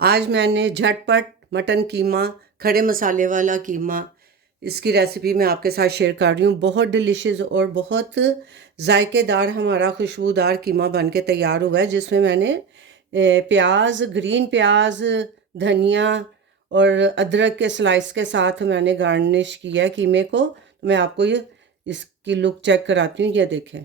आज मैंने झटपट मटन कीमा, खड़े मसाले वाला कीमा, इसकी रेसिपी मैं आपके साथ शेयर कर रही हूँ। बहुत डिलीशियस और बहुत जायकेदार हमारा खुशबूदार कीमा बन के तैयार हुआ है, जिसमें मैंने प्याज, ग्रीन प्याज, धनिया और अदरक के स्लाइस के साथ मैंने गार्निश किया है कीमे को। तो मैं आपको ये इसकी लुक चेक कराती हूँ। ये देखें।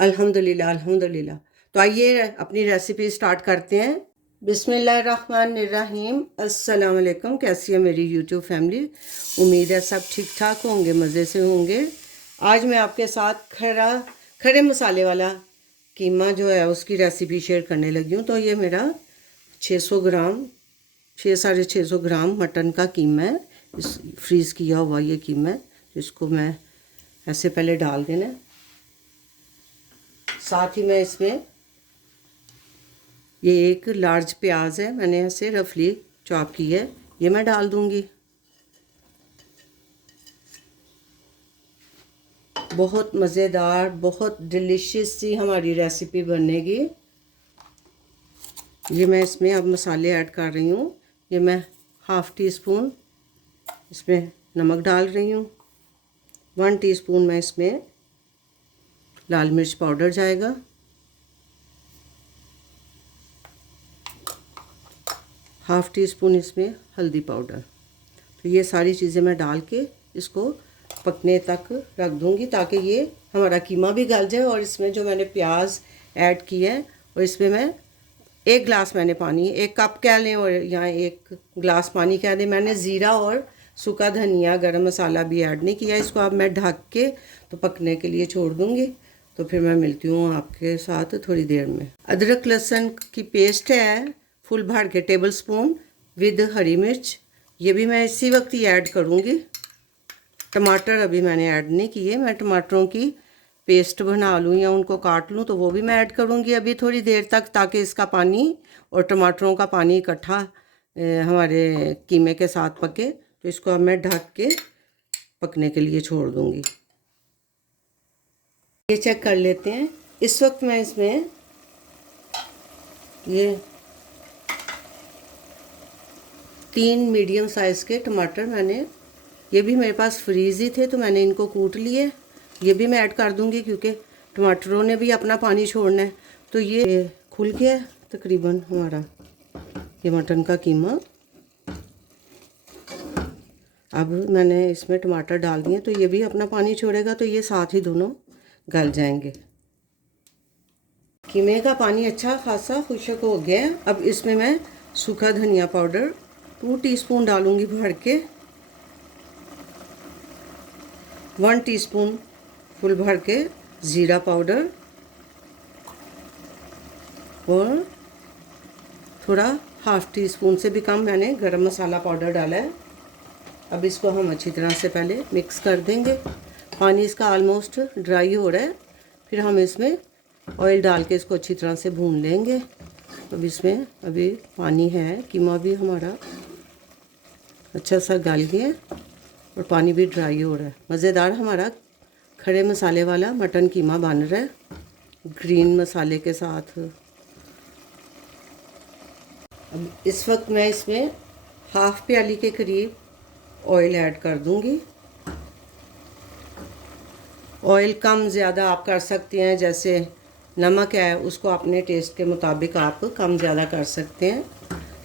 अल्हम्दुलिल्लाह अल्हम्दुलिल्लाह। तो आइए अपनी रेसिपी स्टार्ट करते हैं। बिस्मिल्लाहिर्रहमानिर्रहीम। अस्सलाम वालेकुम। कैसी है मेरी यूट्यूब फैमिली? उम्मीद है सब ठीक ठाक होंगे, मज़े से होंगे। आज मैं आपके साथ खड़े मसाले वाला कीमा जो है उसकी रेसिपी शेयर करने लगी हूँ। तो ये मेरा 600 ग्राम 600-650 ग्राम मटन का कीमा है। इस फ्रीज़ किया हुआ ये कीमा है, जिसको मैं ऐसे पहले डाल देना। साथ ही मैं इसमें ये एक लार्ज प्याज है, मैंने ऐसे रफली चॉप की है, ये मैं डाल दूंगी। बहुत मज़ेदार, बहुत डिलीशियस सी हमारी रेसिपी बनेगी। ये मैं इसमें अब मसाले ऐड कर रही हूँ। ये मैं हाफ़ टी स्पून इसमें नमक डाल रही हूँ। 1 टीस्पून मैं इसमें लाल मिर्च पाउडर जाएगा। हाफ़ टी स्पून इसमें हल्दी पाउडर। तो ये सारी चीज़ें मैं डाल के इसको पकने तक रख दूँगी, ताकि ये हमारा कीमा भी गल जाए। और इसमें जो मैंने प्याज ऐड किए हैं, और इसमें मैं 1 गिलास मैंने पानी, 1 कप कह लें और यहाँ 1 गिलास पानी कह दें। मैंने ज़ीरा और सूखा धनिया, गरम मसाला भी ऐड नहीं किया। इसको अब मैं ढक के तो पकने के लिए छोड़ दूँगी। तो फिर मैं मिलती हूँ आपके साथ थोड़ी देर में। अदरक लहसुन की पेस्ट है फुल भर के टेबल स्पून विद हरी मिर्च, ये भी मैं इसी वक्त ही ऐड करूँगी। टमाटर अभी मैंने ऐड नहीं किए, मैं टमाटरों की पेस्ट बना लूँ या उनको काट लूँ तो वो भी मैं ऐड करूँगी अभी थोड़ी देर तक, ताकि इसका पानी और टमाटरों का पानी इकट्ठा हमारे कीमे के साथ पके। तो इसको अब मैं ढक के पकने के लिए छोड़ दूँगी। ये चेक कर लेते हैं। इस वक्त मैं इसमें ये 3 मीडियम साइज़ के टमाटर, मैंने ये भी मेरे पास फ्रीज़ ही थे तो मैंने इनको कूट लिए। ये भी मैं ऐड कर दूंगी क्योंकि टमाटरों ने भी अपना पानी छोड़ना है। तो ये खुल गया तकरीबन हमारा ये मटन का कीमा। अब मैंने इसमें टमाटर डाल दिए तो ये भी अपना पानी छोड़ेगा, तो ये साथ ही दोनों गल जाएंगे। कीमे का पानी अच्छा खासा खुश्क हो गया है। अब इसमें मैं सूखा धनिया पाउडर 2 टीस्पून डालूंगी भर के। 1 टीस्पून फुल भर के ज़ीरा पाउडर और थोड़ा हाफ़ टी स्पून से भी कम मैंने गरम मसाला पाउडर डाला है। अब इसको हम अच्छी तरह से पहले मिक्स कर देंगे। पानी इसका ऑलमोस्ट ड्राई हो रहा है। फिर हम इसमें ऑयल डाल के इसको अच्छी तरह से भून लेंगे। अब इसमें अभी पानी है, कीमा भी हमारा अच्छा सा गल गया और पानी भी ड्राई हो रहा है। मज़ेदार हमारा खड़े मसाले वाला मटन कीमा बन रहा है ग्रीन मसाले के साथ। अब इस वक्त मैं इसमें हाफ़ प्याली के करीब ऑयल ऐड कर दूंगी। ऑयल कम ज़्यादा आप कर सकते हैं, जैसे नमक है उसको अपने टेस्ट के मुताबिक आप कम ज़्यादा कर सकते हैं।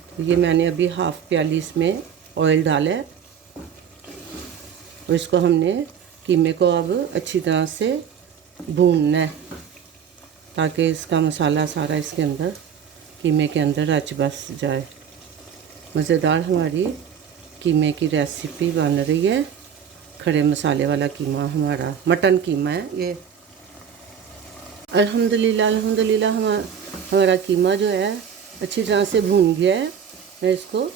तो ये मैंने अभी हाफ़ प्याली इसमें ऑयल डाला है और इसको हमने कीमे को अब अच्छी तरह से भूनना है, ताकि इसका मसाला सारा इसके अंदर कीमे के अंदर रच बस जाए। मज़ेदार हमारी कीमे की रेसिपी बन रही है। खड़े मसाले वाला कीमा हमारा मटन कीमा है ये। अल्हम्दुलिल्लाह अल्हम्दुलिल्लाह हमारा कीमा जो है अच्छी तरह से भून गया है। मैं इसको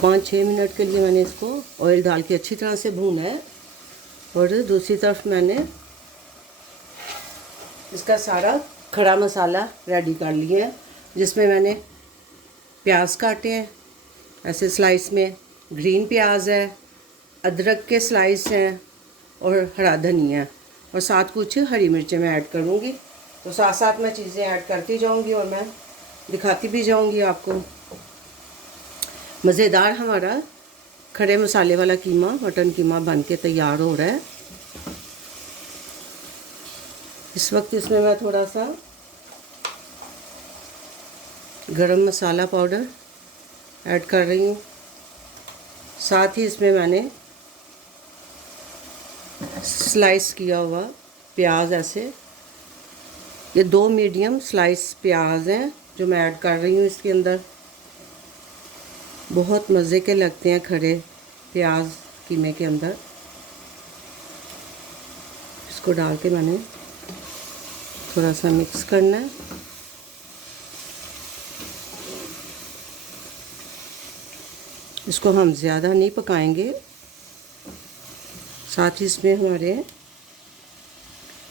5-6 मिनट के लिए मैंने इसको ऑयल डाल के अच्छी तरह से भूना है। और दूसरी तरफ मैंने इसका सारा खड़ा मसाला रेडी कर लिया है, जिसमें मैंने प्याज काटे हैं ऐसे स्लाइस में, ग्रीन प्याज है, अदरक के स्लाइस हैं और हरा धनिया, और साथ कुछ हरी मिर्चें मैं ऐड करूँगी। तो साथ साथ मैं चीज़ें ऐड करती जाऊंगी और मैं दिखाती भी जाऊंगी आपको। मज़ेदार हमारा खड़े मसाले वाला कीमा, मटन कीमा बन के तैयार हो रहा है। इस वक्त इसमें मैं थोड़ा सा गरम मसाला पाउडर ऐड कर रही हूँ। साथ ही इसमें मैंने स्लाइस किया हुआ प्याज, ऐसे ये 2 मीडियम स्लाइस प्याज हैं जो मैं ऐड कर रही हूँ इसके अंदर। बहुत मज़े के लगते हैं खड़े प्याज कीमे के अंदर। इसको डाल के मैंने थोड़ा सा मिक्स करना है। इसको हम ज़्यादा नहीं पकाएंगे। साथ ही इसमें हमारे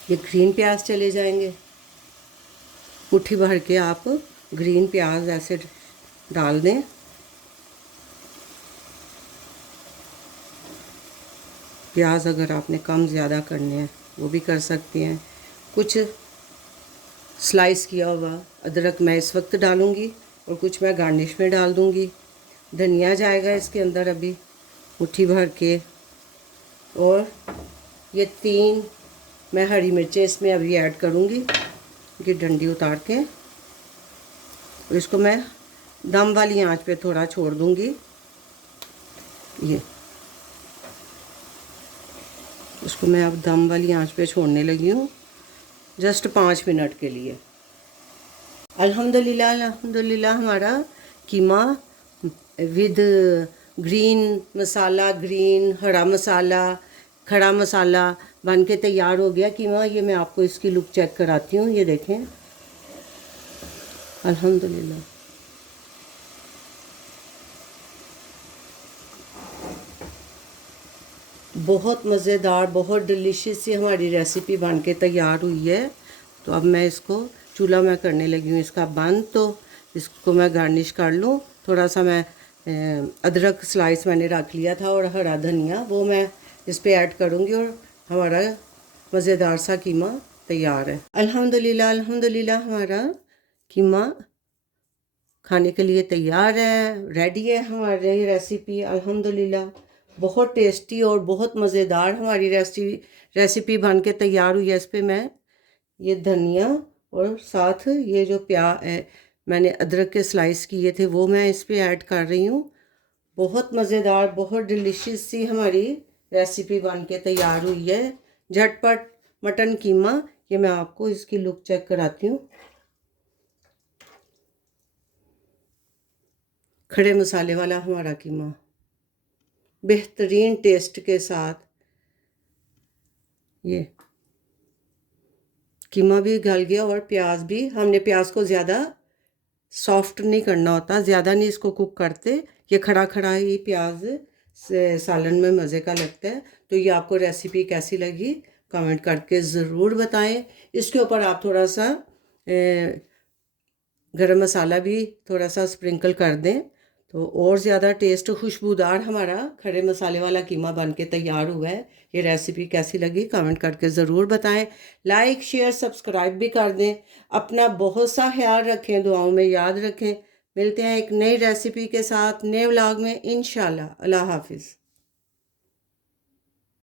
ये ग्रीन प्याज चले जाएंगे। मुट्ठी भर के आप ग्रीन प्याज ऐसे डाल दें। प्याज अगर आपने कम ज़्यादा करने हैं वो भी कर सकती हैं। कुछ स्लाइस किया हुआ अदरक मैं इस वक्त डालूँगी और कुछ मैं गार्निश में डाल दूँगी। धनिया जाएगा इसके अंदर अभी मुट्ठी भर के, और ये 3 मैं हरी मिर्चें इसमें अभी ऐड करूँगी कि डंडी उतार के, और इसको मैं दम वाली आंच पे थोड़ा छोड़ दूँगी। ये इसको मैं अब दम वाली आंच पे छोड़ने लगी हूँ जस्ट 5 मिनट के लिए। अल्हम्दुलिल्लाह अल्हम्दुलिल्लाह हमारा कीमा विद ग्रीन मसाला, ग्रीन हरा मसाला, खड़ा मसाला बन के तैयार हो गया कीमा। ये मैं आपको इसकी लुक चेक कराती हूँ। ये देखें, अल्हम्दुलिल्लाह बहुत मज़ेदार, बहुत डिलीशियस सी हमारी रेसिपी बन के तैयार हुई है। तो अब मैं इसको चूल्हा में करने लगी हूँ इसका बंद। तो इसको मैं गार्निश कर लूँ। थोड़ा सा मैं अदरक स्लाइस मैंने रख लिया था और हरा धनिया वो मैं इस पे ऐड करूँगी और हमारा मज़ेदार सा कीमा तैयार है। अल्हम्दुलिल्लाह अल्हम्दुलिल्लाह हमारा कीमा खाने के लिए तैयार है, रेडी है हमारी रेसिपी। अल्हम्दुलिल्लाह बहुत टेस्टी और बहुत मज़ेदार हमारी रेसिपी बन के तैयार हुई है। इस पर मैं ये धनिया और साथ ये जो मैंने अदरक के स्लाइस किए थे वो मैं इस पर ऐड कर रही हूँ। बहुत मज़ेदार, बहुत डिलीशियस सी हमारी रेसिपी बन के तैयार हुई है। झटपट मटन कीमा। ये मैं आपको इसकी लुक चेक कराती हूँ। खड़े मसाले वाला हमारा कीमा बेहतरीन टेस्ट के साथ। ये कीमा भी गल गया और प्याज भी, हमने प्याज को ज़्यादा सॉफ्ट नहीं करना होता, ज़्यादा नहीं इसको कुक करते। ये खड़ा खड़ा ही प्याज से सालन में मज़े का लगता है। तो ये आपको रेसिपी कैसी लगी कमेंट करके ज़रूर बताएं। इसके ऊपर आप थोड़ा सा गरम मसाला भी थोड़ा सा स्प्रिंकल कर दें तो और ज़्यादा टेस्ट, खुशबूदार हमारा खड़े मसाले वाला कीमा बन के तैयार हुआ है। ये रेसिपी कैसी लगी कमेंट करके ज़रूर बताएं। लाइक शेयर सब्सक्राइब भी कर दें। अपना बहुत सा ख्याल रखें, दुआओं में याद रखें। मिलते हैं एक नई रेसिपी के साथ नए व्लॉग में इंशाल्लाह। अल्लाह हाफिज़।